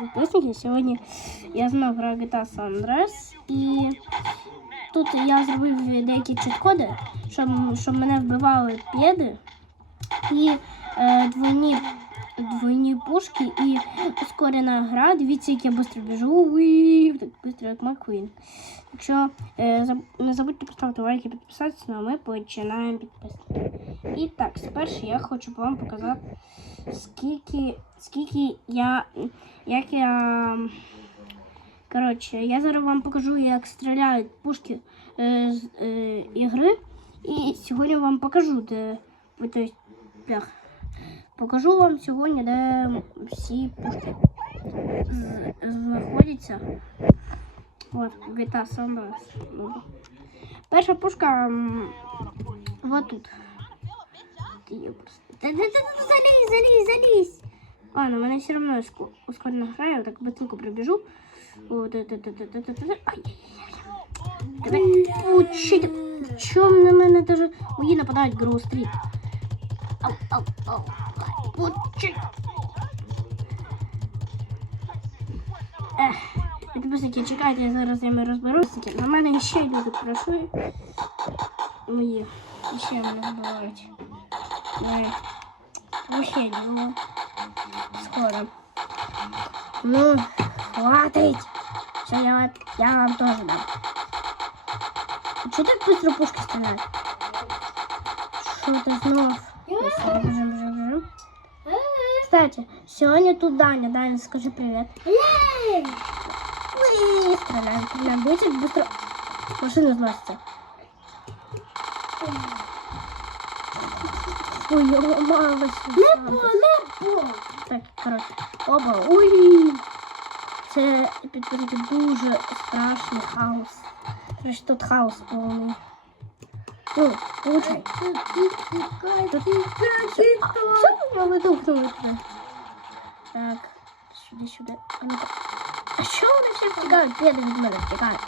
підписники. Сьогодні я знов граю GTA San Andreas і тут я зробив деякі чіткоди, щоб, щоб мене вбивали п'єди і е, двойні, двойні пушки і ускорена гра. Дивіться, як я швидко біжу. Так швидко, як Маквін. Якщо не забудьте поставити лайк і підписатися, ну а ми починаємо підписувати. І так, спершу я хочу вам показати, скільки, скільки я. Як я. Коротше, я зараз вам покажу, як стріляють пушки е, з е, ігри. І сьогодні вам покажу, де. ой, то есть, блях. Покажу вам сьогодні, де всі пушки знаходяться. От, GTA San Andreas. Перша пушка вот тут. Залізь, залізь, залізь. Ладно, мене все одно ску- ускорено грає, так быстренько пробіжу. Чому на мене даже мої нападають Гроу Стріт? О, чи? Ех, і підписники, чекайте, я зараз з ними розберуся. На мене ще люди працюють. Мої. Ще мене вбивають. Вообще було. Скоро. Ну, хватить. Все, я, вам- я вам тоже дам. Чего так быстро пушки стреляют? Что это снова? Кстати, сегодня тут Даня. Даня, скажи привет. Уи, стреляем, стреляем. Будете быстро... Машина износится. Ой, я ломалась. Так, коротше. Оба. Ой. Це підтвердити дуже страшний хаос. Короче, тут хаос повний. Ну, получай. Тут ви видухнули? Так, сюди, сюди. А ну-ка. А що вони всі втікають? Педи від мене втікають.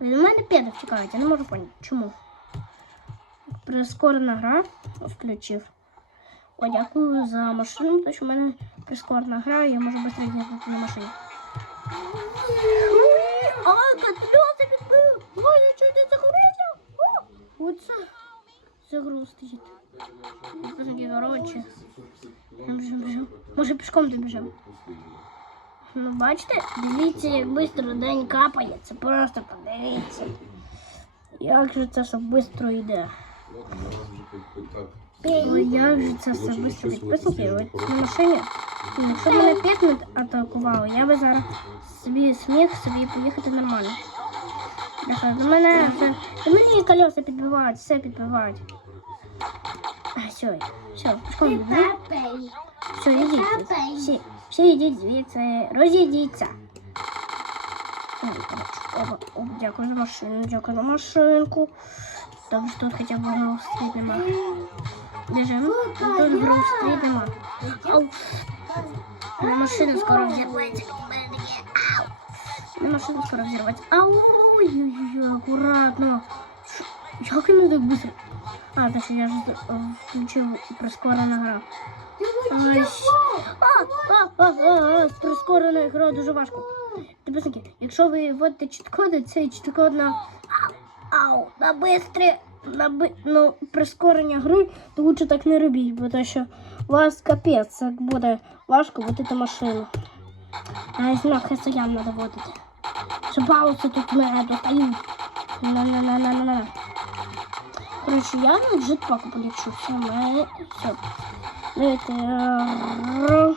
Від мене педи я не можу поняти. Чому? Прискорена гра включив. О, дякую за машину, тому що в мене прискорена гра, я можу швидко їздити на машині. А, котлети О, Оце за гру стоїть. Такі коротше. Біжимо, біжимо. Може пішком добіжимо. Ну, бачите, дивіться, як швидко день капає. Це просто подивіться. Як же це все швидко йде. Ой, як же це все швидко підписники. От на машині. Якщо мене п'ять атакували, я би зараз собі сміх собі поїхати нормально. Бляха, До мене все. До мені колеса підбивають, все підбивають. А, все, все, пішком. йдемо. Все, йдіть. звідси. Всі, всі йдіть звідси, розійдіться. Ой, коротше, оба, оба, дякую за машину, дякую за машинку. Добре, що тут хоча б гру стріт нема. Біжимо. Тут гру стріт нема. Ау. Моя машина скоро взірветься. Моя машина скоро взірветься. Ау. Ой-ой-ой, акуратно. Як він так быстро? А, що я ж е, включив прискорена гра. Ай, щ- а, а, а, а, а, з прискореною грою дуже важко. Підписники, якщо ви вводите чіткоди, цей чіткод на ау, на бистрі, на би, ну, прискорення гри, то лучше так не робіть, бо то що у вас капець, як буде важко водити машину. А знак хесаян треба водити. Щоб паузи тут мене достають. На-на-на-на-на-на. Коротше, я на джетпаку полечу. Все, мене, все. Давайте. р-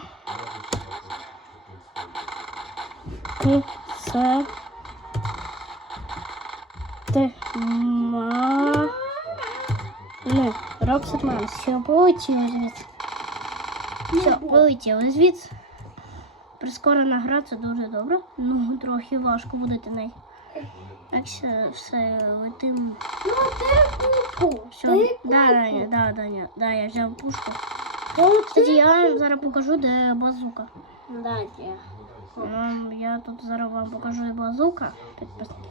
К, С, Т, Ма, Ну, Роксетман. Все, полетіло звідси. Все, полетіло звідси. Прискорена гра, це дуже добре. Ну, трохи важко водити неї. Так все, все, летим. Все, да, Даня, да, Даня, да, я взяв пушку. Кстати, я вам зараз покажу, де базука. Ем, Я тут зараз вам покажу де базука. Підписники.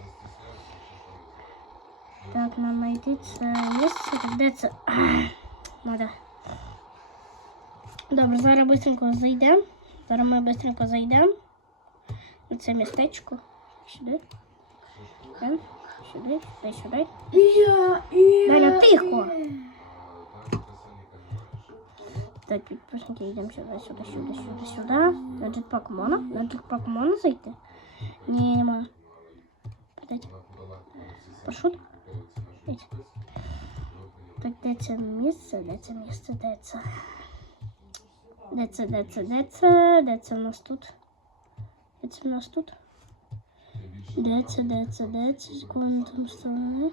Так, нам знайти це місце. Де це? Надо. Добре, зараз швидко зайдемо. Зараз ми швидко зайдемо на це містечко. Сюди. Сюди, сюди, сюди. Я і... Даня, тихо. Так, підписники, йдемо сюди, сюди, сюди, сюди, сюди. На джетпак можна? На джетпак можна зайти? Ні, не можна. Подайте. Паршут? Так, де це місце? Де це місце? Де це? Де це, де це, де це? Де це у нас тут? Де це у нас тут? Де це, де це, де це? З якої там сторони?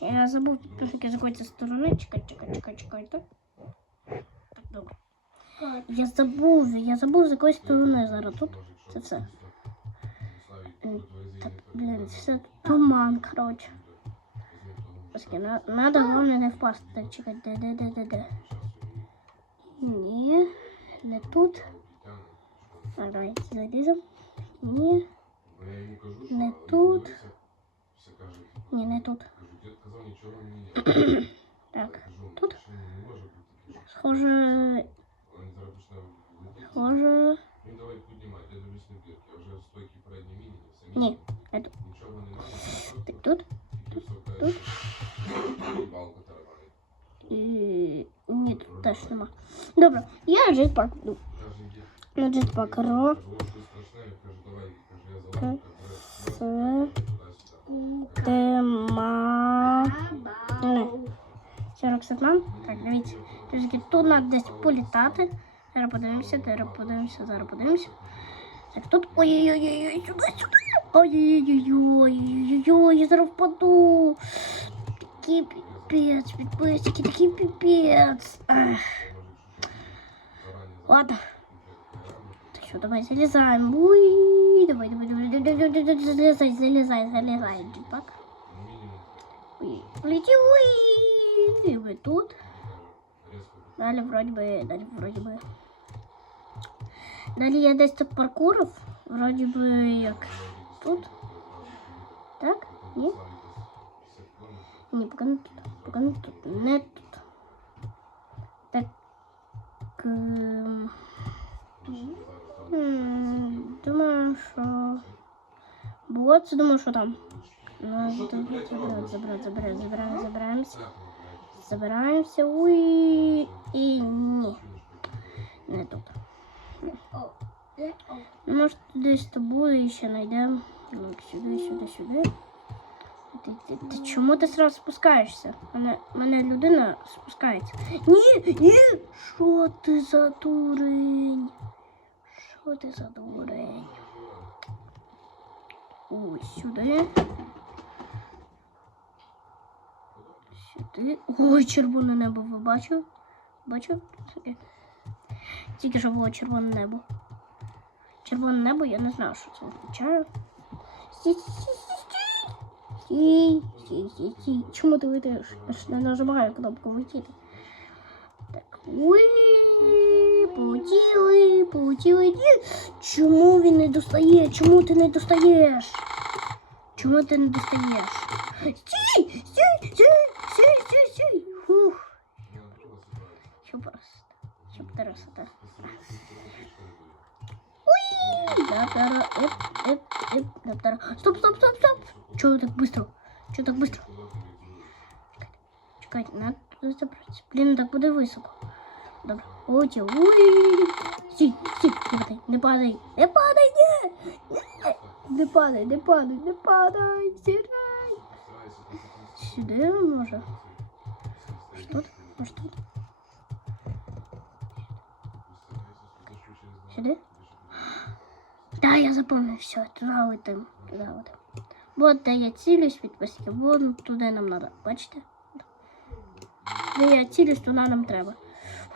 Я забув підписники з якої сторони. Чекай, чекай, чекай, чекай. Так, добре. Я забув, я забув з якої сторони зараз тут. Це все. Так, блін, все туман, коротше. Надо головне не впасти. Чекай, де, де, де, де, де. Ні, не тут. А, давай, залізем. Ні, не тут. Ні, не тут. Так, тут. Схоже, схоже. Добре, я джетпак йду. На джетпак ро. К. С. Тема. Не. 40 секунд. Так, дивіться. Трішки тут треба десь політати. Зараз подивимося, зараз подивимося, зараз подивимося. Так, тут. Ой-ой-ой, сюди, сюди. Ой-ой-ой, я зараз впаду. Такий піпець, підписники, такий піпець. Ах. Ладно. Так що, давай залізаємо. Уй, давай, давай, давай, давай, давай, давай, давай, залізай, залізай, залізай, джетпак. Ой, Полети, ой, и вы тут. Далі вроді би, далі вроді би. Далі я десь тут паркуров. Вроді би як тут. Так? Ні? Ні, поки не тут. Поки не тут. Не тут. Вот, думаю, що там. Забрать, забрать, забираем, забираемся. Забираемся. Уй. И не. Не тут. Может, десь з тобою ще знайдемо. Ну, сюди, сюди, сюди. Ти, ти, ти чому ти сразу спускаєшся? Мене, мене людина спускається. Ні, ні! Що ти за дурень? Що ти за дурень? Ось сюди. Сюди. Ой, червоне небо, ви бачив? Бачив? Тільки що було червоне небо. Червоне небо, я не знаю, що це означає. Стій, стій, стій, стій. Чому ти летиш? Я ж не нажимаю кнопку летіти. Так, уй, полетіли, полетіли. Ні. Чому він не достає? Чому ти не достаєш? Чому ти не достаєш? Стій! Стій! Стій! Стій! Стій! Стій! Фух. Що просто? Що красота. Уй! Доктора, эп, эп, эп, доктора. Стоп, стоп, стоп, стоп! Чего так быстро? Чего так быстро? Чекайте, надо туди забратися. Блін, так буде високо. Добре. Ой, уй! Стій, не падай, не падай, не падай, ні! Не падай, не падай, не падай, сідай! Сюди може? Ось тут? Ось тут? Сюди? Да, я запомнив все, туди летим, туди летим. Вот де я цілюсь, підписки, вон туди нам треба, бачите? Де я цілюсь, туди нам треба.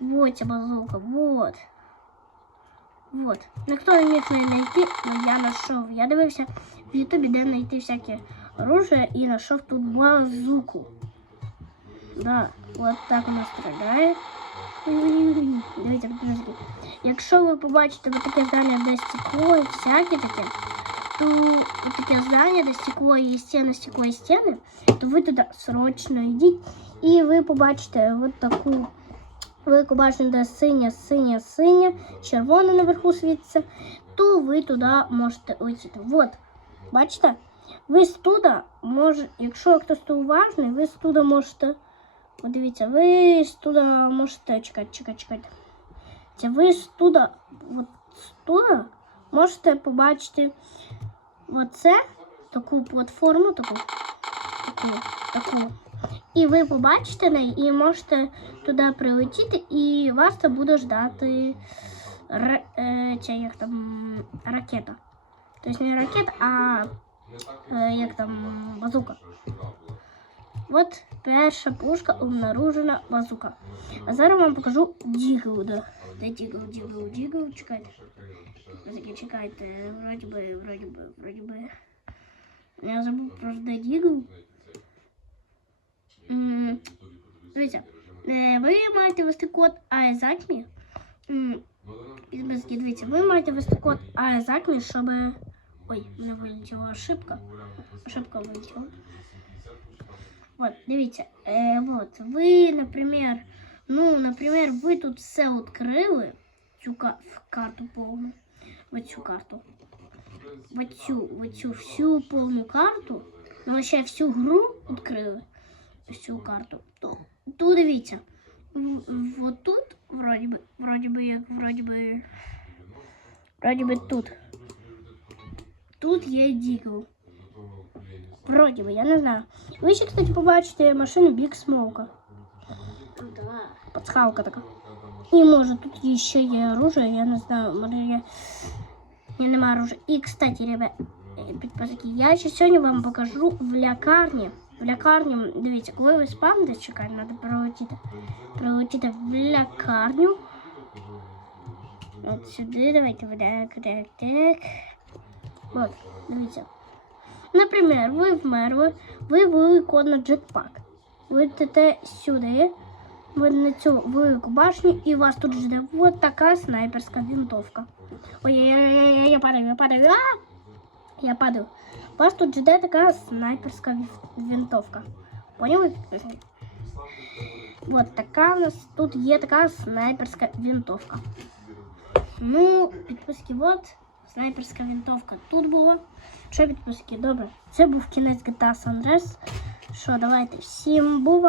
Вот ця базука, вот. Вот. Ніхто не міг її знайти, але я знайшов. Я дивився в Ютубі, де знайти всяке оружие, і знайшов тут базуку. Да, от так вона стріляє. Дивіться, друзі. Якщо ви побачите ви таке здання, де стекло і всяке таке, то от таке здання, де стекло і стіни, стекло і стіни, то ви туди срочно йдіть і ви побачите от таку ви побачите, де синя, синя, синя, червона наверху світиться, то ви туди можете уйти. От, бачите? Ви з туди може, якщо хтось тут уважний, ви з туди можете. От дивіться, ви з туди можете чекати, чекати, чекати. Ви з туди, от з туди можете побачити оце, таку платформу, таку, таку, таку. І ви побачите неї і можете туди прилетіти, і вас там буде ждати ра- е, ця, як там, ракета. Тобто не ракета, а е, як там базука. От перша пушка обнаружена базука. А зараз вам покажу дігл. Де дігл, дігл, дігл, чекайте. Таки чекайте, вроді би, вроді би, вроді би. Я забув про де дігл. М, Дивіться, е, ви маєте вести код AESACMI. Дивіться, ви маєте вести код AESACMI, щоб... Ой, мене вилетіла ошибка. Ошибка вилетіла. Вот, дивіться, е, вот, ви, наприклад, ну, наприклад, ви тут все відкрили, цю ка- карту повну, в цю карту, в цю, в цю всю повну карту, ну, ще всю гру відкрили, всю карту, то, то дивіться, в- вот тут, вроді би, вроді би, як, вроді би, вроді би тут, тут є дігл. Вроді би, я не знаю. Ви ще, кстати, побачите машину Big Smoke. Да. Пасхалка така. І може тут ще є оружие, я не знаю, може є. Ні, нема оружия. І, кстати, ребят, е, підписники, я ще сьогодні вам покажу в лякарні. В лякарні, дивіться, коли ви спавните, чекайте, треба прилетіти. Прилетіти в лякарню. От сюди, давайте, так, так, так. От, дивіться. Наприклад, ви вмерли, ви ввели на джетпак. Ви йдете сюди, ви на цю велику башню, і вас тут жде от така снайперська винтовка. Ой, я, я, я, я, я падаю, я падаю. А! Я падаю. Вас тут жде така снайперська винтовка. Поняли? підписники? От така у нас тут є така снайперська винтовка. Ну, підписки, от снайперська винтовка тут була. Що підписки? Добре. Це був кінець GTA San Andreas. Давайте всім бува.